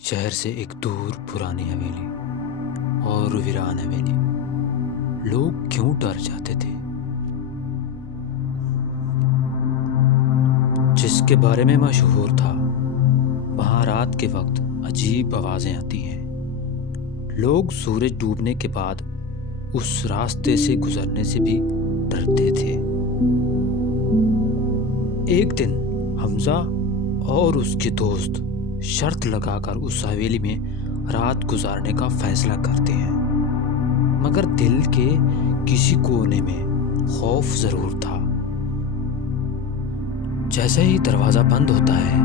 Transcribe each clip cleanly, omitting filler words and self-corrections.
شہر سے ایک دور پرانی حویلی اور ویران حویلی، لوگ کیوں ڈر جاتے تھے؟ جس کے بارے میں مشہور تھا، وہاں رات کے وقت عجیب آوازیں آتی ہیں۔ لوگ سورج ڈوبنے کے بعد اس راستے سے گزرنے سے بھی ڈرتے تھے۔ ایک دن حمزہ اور اس کے دوست شرط لگا کر اس حویلی میں رات گزارنے کا فیصلہ کرتے ہیں، مگر دل کے کسی کونے میں خوف ضرور تھا۔ جیسے ہی دروازہ بند ہوتا ہے،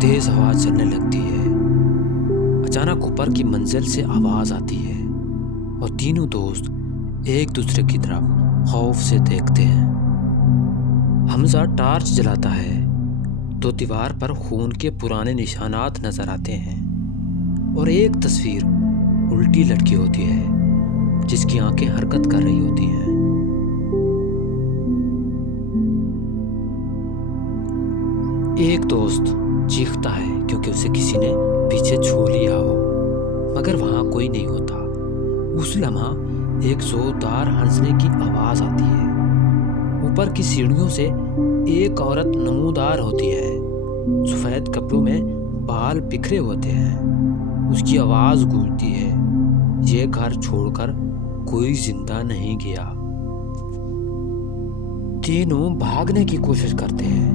تیز ہوا چلنے لگتی ہے۔ اچانک اوپر کی منزل سے آواز آتی ہے اور تینوں دوست ایک دوسرے کی طرف خوف سے دیکھتے ہیں۔ حمزہ ٹارچ جلاتا ہے تو دیوار پر خون کے پرانے نشانات نظر آتے ہیں اور ایک تصویر الٹی لٹکی ہوتی ہے جس کی آنکھیں حرکت کر رہی ہوتی ہیں۔ ایک دوست چیختا ہے کیونکہ اسے کسی نے پیچھے چھو لیا ہو، مگر وہاں کوئی نہیں ہوتا۔ اس لمحہ ایک زوردار ہنسنے کی آواز آتی ہے۔ اوپر کی سیڑھیوں سے ایک عورت نمودار ہوتی ہے، سفید کپڑوں میں بال بکھرے ہوتے ہیں۔ اس کی آواز گونجتی ہے، یہ گھر چھوڑ کر کوئی زندہ نہیں گیا۔ تینوں بھاگنے کی کوشش کرتے ہیں،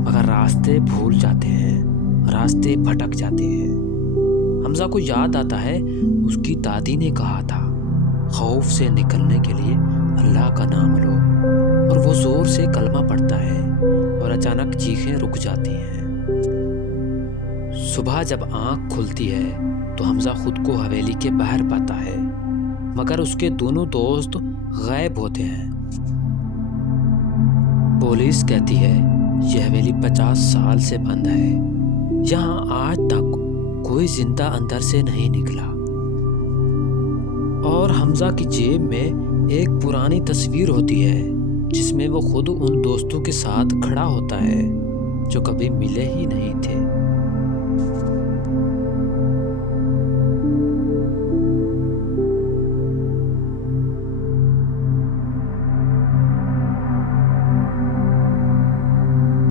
مگر راستے بھول جاتے ہیں، راستے بھٹک جاتے ہیں۔ حمزہ کو یاد آتا ہے اس کی دادی نے کہا تھا، خوف سے نکلنے کے لیے اللہ کا نام لو، اور وہ زور سے کلمہ پڑھتا ہے اور اچانک چیخیں رک جاتی ہیں۔ صبح جب آنکھ کھلتی ہے تو حمزہ خود کو حویلی کے باہر پاتا ہے، مگر اس کے دونوں دوست غائب ہوتے ہیں۔ پولیس کہتی ہے یہ حویلی 50 سال سے بند ہے، یہاں آج تک کوئی زندہ اندر سے نہیں نکلا۔ اور حمزہ کی جیب میں ایک پرانی تصویر ہوتی ہے جس میں وہ خود ان دوستوں کے ساتھ کھڑا ہوتا ہے جو کبھی ملے ہی نہیں تھے۔